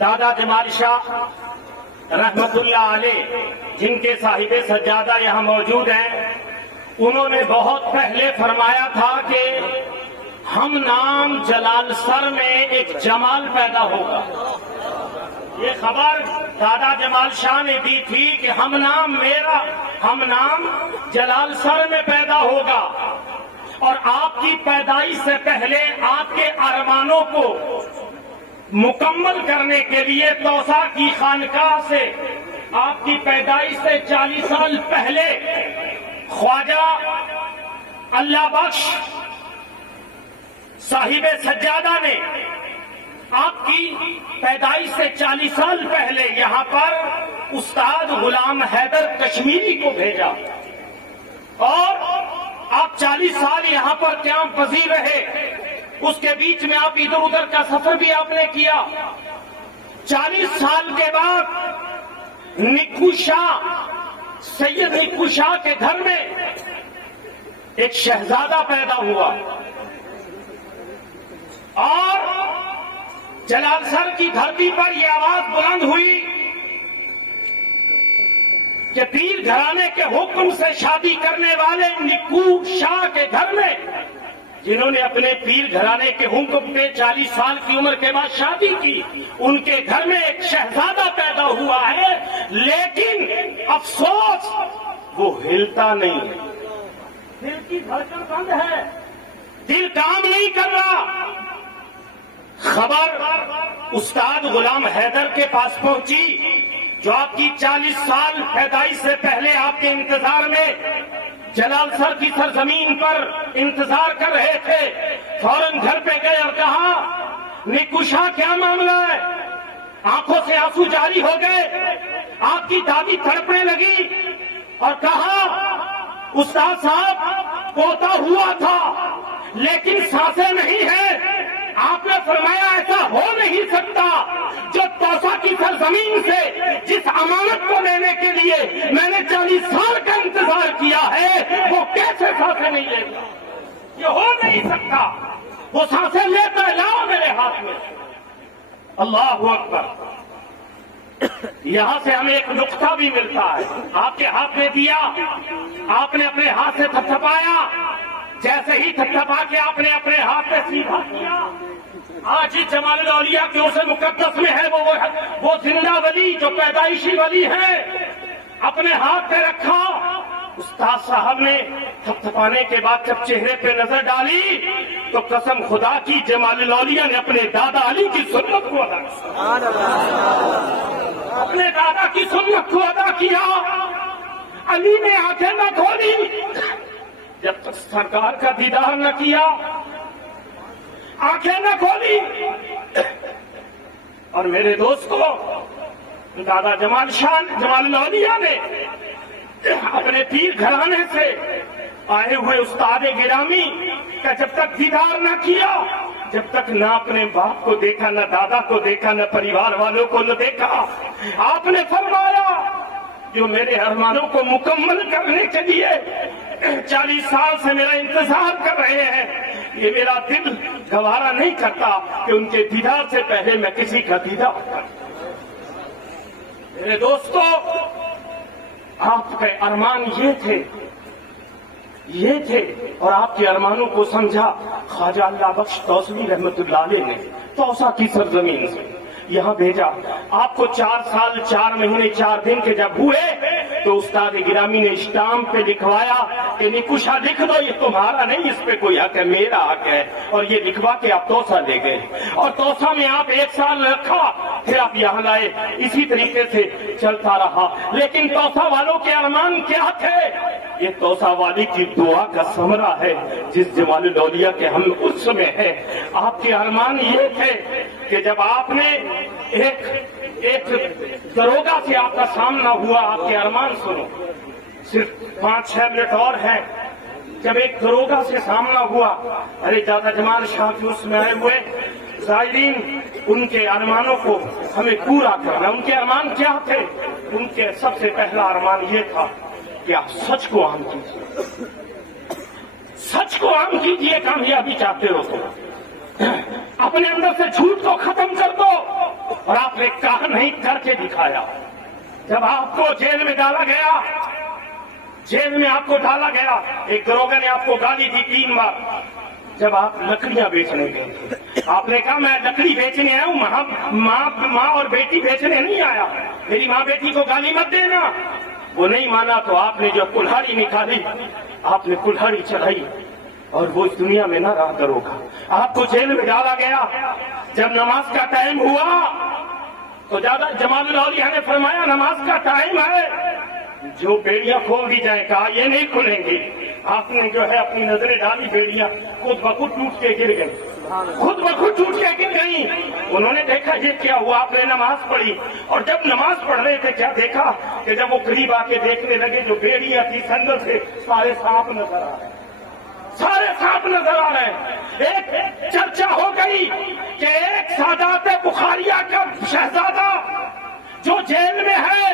دادا جمال شاہ رحمت اللہ علیہ، جن کے صاحب سجادہ یہاں موجود ہیں، انہوں نے بہت پہلے فرمایا تھا کہ ہم نام جلال سر میں ایک جمال پیدا ہوگا۔ یہ خبر دادا جمال شاہ نے دی تھی کہ ہم نام جلال سر میں پیدا ہوگا، اور آپ کی پیدائش سے پہلے آپ کے ارمانوں کو مکمل کرنے کے لیے توسا کی خانقاہ سے آپ کی پیدائش سے 40 سال پہلے خواجہ اللہ بخش صاحب سجادہ نے آپ کی پیدائش سے 40 سال پہلے یہاں پر استاد غلام حیدر کشمیری کو بھیجا، اور آپ 40 سال یہاں پر قیام پذیر رہے۔ اس کے بیچ میں آپ ادھر ادھر کا سفر بھی آپ نے کیا۔ 40 سال کے بعد نکو شاہ، سید نکو شاہ کے گھر میں ایک شہزادہ پیدا ہوا، اور جلال سر کی دھرتی پر یہ آواز بلند ہوئی کہ پیر گھرانے کے حکم سے شادی کرنے والے نکو شاہ کے گھر میں، جنہوں نے اپنے پیر گھرانے کے حکم پہ 40 سال کی عمر کے بعد شادی کی، ان کے گھر میں ایک شہزادہ پیدا ہوا ہے، لیکن افسوس وہ ہلتا نہیں ہے۔ دل کی دھڑکن بند ہے، دل کام نہیں کر رہا۔ خبر استاد غلام حیدر کے پاس پہنچی، جو آپ کی 40 سال پیدائش سے پہلے آپ کے انتظار میں جلال سر کی سرزمین پر انتظار کر رہے تھے۔ فوراً گھر پہ گئے اور کہا، نکو شاہ کیا معاملہ ہے؟ آنکھوں سے آنسو جاری ہو گئے۔ آپ کی دادی تڑپنے لگی اور کہا، استاد صاحب پوتا ہوا تھا لیکن سانسیں نہیں ہیں۔ آپ نے فرمایا ایسا ہو نہیں سکتا، جو توسا کی سرزمین سے جس امانت کو لینے کے لیے میں نے 40 سال کا انتظار کیا ہے، وہ کیسے سانسیں نہیں لیتا؟ یہ ہو نہیں سکتا۔ وہ سانسیں لیتا ہے، لاؤ میرے ہاتھ میں۔ اللہ اکبر۔ یہاں سے ہمیں ایک نقطہ بھی ملتا ہے۔ آپ کے ہاتھ میں دیا، آپ نے اپنے ہاتھ سے تھپتھپایا، جیسے ہی تھپتھپا کے آپ نے اپنے ہاتھ سے سیدھا کیا، آج ہی جمال الاولیاء کے اسے مقدس میں ہے وہ زندہ ولی جو پیدائشی ولی ہے، اپنے ہاتھ پہ رکھا۔ استاد صاحب نے تھپتھپانے کے بعد جب چہرے پہ نظر ڈالی تو قسم خدا کی جمال الاولیاء نے اپنے دادا علی کی سنت کو ادا کیا، اپنے دادا کی سنت کو ادا کیا۔ علی نے آنکھیں نہ کھولی جب تک سرکار کا دیدار نہ کیا، آنکھیں نہ کھولی۔ اور میرے دوستو، دادا جمال الاولیاء نے اپنے پیر گھرانے سے آئے ہوئے استاد گرامی کا جب تک دیدار نہ کیا، جب تک نہ اپنے باپ کو دیکھا، نہ دادا کو دیکھا، نہ پریوار والوں کو نہ دیکھا، آپ نے فرمایا جو میرے ارمانوں کو مکمل کرنے کے لیے 40 سال سے میرا انتظار کر رہے ہیں، یہ میرا دل گوارا نہیں کرتا کہ ان کے دیدار سے پہلے میں کسی کا دیدار کروں۔ میرے دوستو، آپ کے ارمان یہ تھے اور آپ کے ارمانوں کو سمجھا خواجہ اللہ بخش توسوی رحمت اللہ علیہ نے توسا کی سرزمین سے یہاں بھیجا۔ آپ کو 4 سال 4 مہینے 4 دن کے جب ہوئے تو استاد گرامی نے اسٹامپ پہ لکھوایا کہ نکو شاہ لکھ دو، یہ تمہارا نہیں، اس پہ کوئی حق ہے، میرا حق ہے، اور یہ لکھوا کے آپ توسا لے گئے، اور توسا میں آپ 1 سال رکھا، پھر آپ یہاں لائے۔ اسی طریقے سے چلتا رہا، لیکن توسا والوں کے ارمان کیا تھے؟ یہ توسا والی کی دعا کا ثمرہ ہے جس جمال الاولیاء کے ہم اس میں ہیں۔ آپ کے ارمان یہ تھے کہ جب آپ نے ایک دروگا سے آپ کا سامنا ہوا، آپ کے ارمان سنو، صرف 5-6 منٹ اور ہیں۔ جب ایک دروگا سے سامنا ہوا، ارے دادا جمال شاہ کی اس میں آئے ہوئے زائرین، ان کے ارمانوں کو ہمیں پورا کرنا۔ ان کے ارمان کیا تھے؟ ان کے سب سے پہلا ارمان یہ تھا کہ آپ سچ کو عام کیجیے، سچ کو عام کیجیے۔ کامیابی چاہتے ہو تو اپنے اندر سے جھوٹ کو ختم کر دو اور آپ آپ نے کہا نہیں کر کے دکھایا. جب آپ کو جیل میں ڈالا گیا, جیل میں آپ کو ڈالا گیا, ایک دروگا نے آپ کو گالی دی 3 بار. جب آپ لکڑیاں بیچنے گئے, آپ نے کہا میں لکڑی بیچنے آیا ہوں, ماں اور بیٹی بیچنے نہیں آیا, میری ماں بیٹی کو گالی مت دینا. وہ نہیں مانا تو آپ نے جو کلہاڑی نکالی, آپ نے کلہاڑی چڑھائی اور وہ اس دنیا میں نہ رہا دروگا. آپ کو جیل میں ڈالا گیا. جب نماز کا ٹائم ہوا تو جمال الاولیاء نے فرمایا نماز کا ٹائم ہے, جو بیڑیاں کھول دی جائیں, کہا یہ نہیں کھلیں گی. آپ نے جو ہے اپنی نظریں ڈالی, بیڑیاں خود بخود ٹوٹ کے گر گئی, خود بخود ٹوٹ کے گر گئی. انہوں نے دیکھا یہ کیا ہوا, آپ نے نماز پڑھی, اور جب نماز پڑھ رہے تھے کیا دیکھا کہ جب وہ قریب آ کے دیکھنے لگے جو بیڑیاں تھی سندل سے سارے سانپ نظر آ رہے, سارے سانپ نظر آ رہے ہیں. ایک چرچا ہو گئی کہ ایک سادات بخاریہ کا شہزادہ جو جیل میں ہے,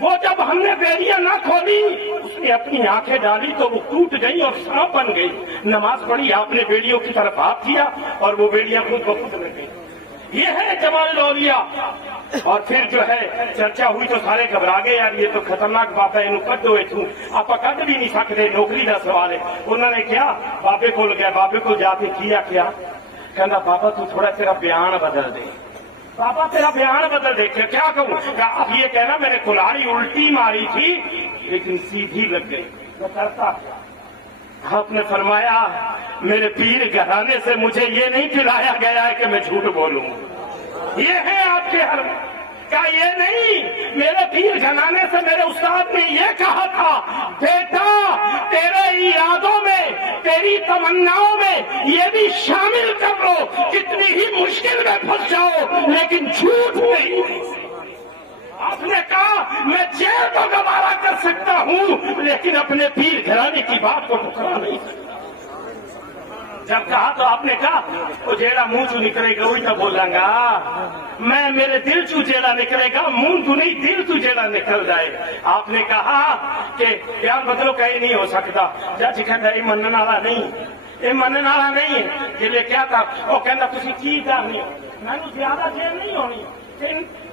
وہ جب ہم نے بیڑیاں نہ کھولی اس نے اپنی آنکھیں ڈالی تو وہ ٹوٹ گئی اور سانپ بن گئی. نماز پڑھی, آپ نے بیڑیوں کی طرف ہاتھ کیا اور وہ بیڑیاں خود بخود لگ گئی. یہ ہے جمال الاولیاء. اور پھر جو ہے چرچا ہوئی تو سارے گھبرا گئے, یار یہ تو خطرناک بابا ہے, کٹ دو اتوں آپ کٹ بھی نہیں سکتے, نوکری کا سوال ہے. انہوں نے کیا بابے کو گیا, بابے کو جا کے کیا کہنا بابا تو تھوڑا تیرا بیان بدل دے, بابا تیرا بیان بدل دے. کیا کہوں, اب یہ کہنا میں نے کلہاڑی الٹی ماری تھی لیکن سیدھی لگ گئی, میں کرتا. آپ نے فرمایا میرے پیر گھرانے سے مجھے یہ نہیں پلایا گیا ہے کہ میں جھوٹ بولوں. یہ ہے آپ کے حرم کا, یہ نہیں. میرے پیر گھرانے سے میرے استاد نے یہ کہا تھا بیٹا تیرے ارادوں میں, تیری تمناؤں میں یہ بھی شامل کر لو, کتنی ہی مشکل میں پھنس جاؤ لیکن جھوٹ نہیں. آپ نے کہا میں جیل کو گوارا کر سکتا ہوں لیکن اپنے پیر گھرانے کی بات کو ٹکرا نہیں سکتا. جب کہا تو آپ نے کہا وہ جیڑا منہ چو نکلے گا وہی تو بولاں گا, میں میرے دل چو جیڑا نکلے گا, منہ تو نہیں دل تو جیڑا نکل جائے. آپ نے کہا کہ یار مطلب کہیں نہیں ہو سکتا. جج کہتا یہ منن والا نہیں, یہ منن والا نہیں. جی کیا تھا وہ کہتا تھی کی کرنی, میں زیادہ جیل نہیں ہونی,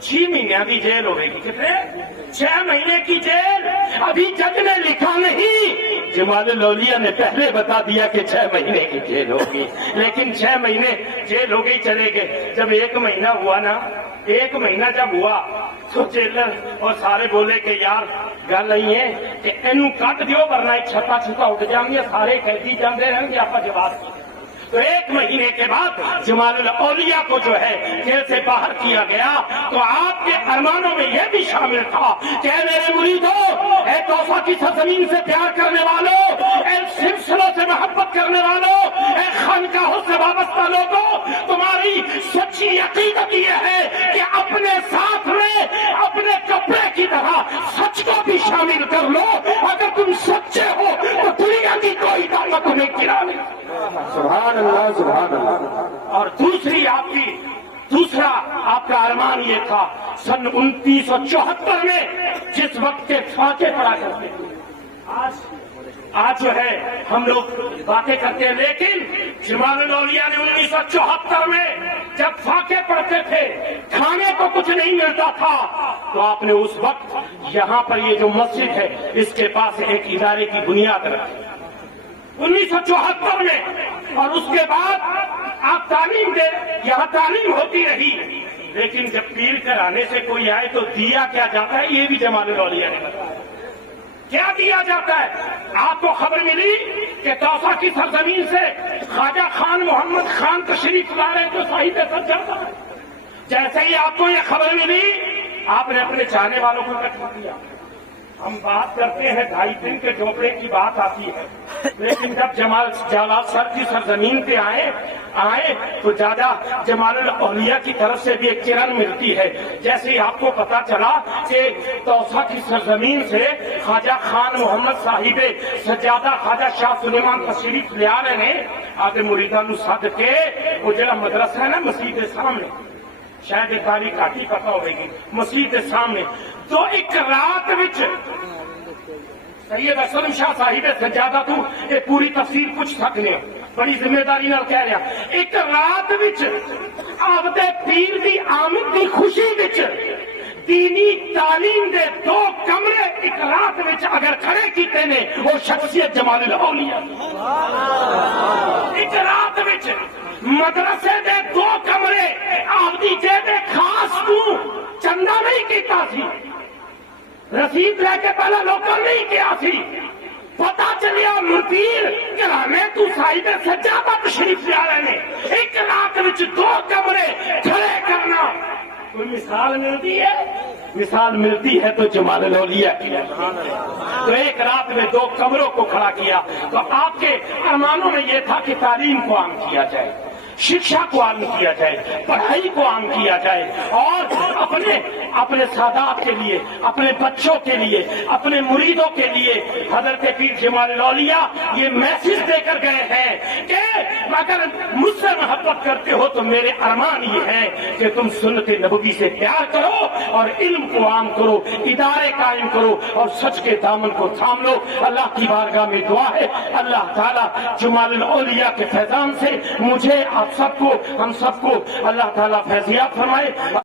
6 مہینے کی جیل ہوئے گی. کتنے 6 مہینے کی جیل. ابھی جج نے لکھا نہیں, جمال الاولیاء نے پہلے بتا دیا کہ 6 مہینے کی جیل ہوگی, لیکن 6 مہینے جیل ہو گئی چلے گئے. جب 1 مہینہ ہوا نا, 1 مہینہ جب ہوا تو جیلر اور سارے بولے کہ یار گل نہیں ہے کہ اینو کٹ دیو ورنہ چھتا چھتا اٹھ جائیں گے, سارے قیدی جاندے رہیں گے, آپ جواب دیا. تو 1 مہینے کے بعد جمال الاولیاء کو جو ہے جیل سے باہر کیا گیا. تو آپ کے ارمانوں میں یہ بھی شامل تھا کہ اے میرے مریدوں, اے توسا کی سرزمین سے پیار کرنے والوں, اے سلسلوں سے محبت کرنے والوں, اے خانقاہوں سے وابستہ لوگوں, تمہاری سچی عقیدت یہ ہے کہ اپنے ساتھ میں اپنے کپڑے کی طرح سچ کو بھی شامل کر لو. اگر تم سچے ہو تو دنیا کی کوئی طاقت تمہیں گرا نہیں. سبحان اللہ, سبحان اللہ. اور دوسرا آپ کا ارمان یہ تھا سن 1974 میں جس وقت کے فاقے پڑا کرتے تھے. آج جو ہے ہم لوگ باتیں کرتے ہیں, لیکن جمال الاولیاء نے 1974 میں جب فاقے پڑھتے تھے, کھانے کو کچھ نہیں ملتا تھا, تو آپ نے اس وقت یہاں پر یہ جو مسجد ہے اس کے پاس ایک ادارے کی بنیاد رکھی 1974 میں. اور اس کے بعد آپ تعلیم دے, یہاں تعلیم ہوتی رہی, لیکن جب پیر کرانے سے کوئی آئے تو دیا کیا جاتا ہے یہ بھی جمال الاولیاء نے بتایا. کیا دیا جاتا ہے؟ آپ کو خبر ملی کہ توسا کی سرزمین سے خواجہ خان محمد خان تشریف لا رہے جو صاحب سجادہ ہے. جیسے ہی آپ کو یہ خبر ملی آپ نے اپنے چاہنے والوں کو اکٹھا کیا. ہم بات کرتے ہیں 2.5 دن کے جھونپڑے کی بات آتی ہے, لیکن جب جلال سر کی سرزمین پہ آئے تو جمال الاولیاء کی طرف سے بھی ایک کرن ملتی ہے. جیسے ہی آپ کو پتا چلا کہ توسا کی سرزمین سے خواجہ خان محمد صاحب سجادہ خواجہ شاہ سلیمان تشریف لے آ رہے ہیں, آگے مریدان سد کے وہ جڑا مدرسہ ہے نا مسجد سامنے, شاید تاریخ کاٹی پتا ہوئے گی, مسجد سامنے. تو ایک رات وچ سید اسلم شاہ صاحب سجادہ تو یہ پوری تفسیر پوچھ سکنے بڑی ذمہ داری نال کہہ رہا ایک رات وچ آپدے پیر دی آمد دی خوشی وچ دینی تعلیم دے 2 کمرے ایک رات وچ اگر کھڑے کیتے نے وہ شخصیت جمال الاولیاء ایک رات وچ مدرسے دے 2 کمرے آپ دی جیب خاص کو چندہ نہیں کیتا سی رسید لے کے پہلے لوکل نہیں کیا سی پتا چلیا مدیر گھرانے تو صاحب سجادہ تشریف لے رہے نے ایک رات وچ 2 کمرے کھڑے کرنا کوئی مثال ملتی ہے مثال ملتی ہے تو جمال الاولیاء کی تو ایک رات میں 2 کمروں کو کھڑا کیا تو آپ کے ارمانوں میں یہ تھا کہ تعلیم کو عام کیا جائے شکشا کو عام کیا جائے پڑھائی کو عام کیا جائے اور اپنے سادات کے لیے اپنے بچوں کے لیے اپنے مریدوں کے لیے حضرت پیر جمال الاولیاء یہ میسج دے کر گئے ہیں کہ اگر مجھ سے محبت کرتے ہو تو میرے ارمان یہ ہے کہ تم سنت نبوی سے پیار کرو اور علم کو عام کرو ادارے قائم کرو اور سچ کے دامن کو تھام لو اللہ کی بارگاہ میں دعا ہے اللہ تعالیٰ جمال الاولیاء کے فیضان سے مجھے آپ سب کو ہم سب کو اللہ تعالیٰ فیضیاب فرمائے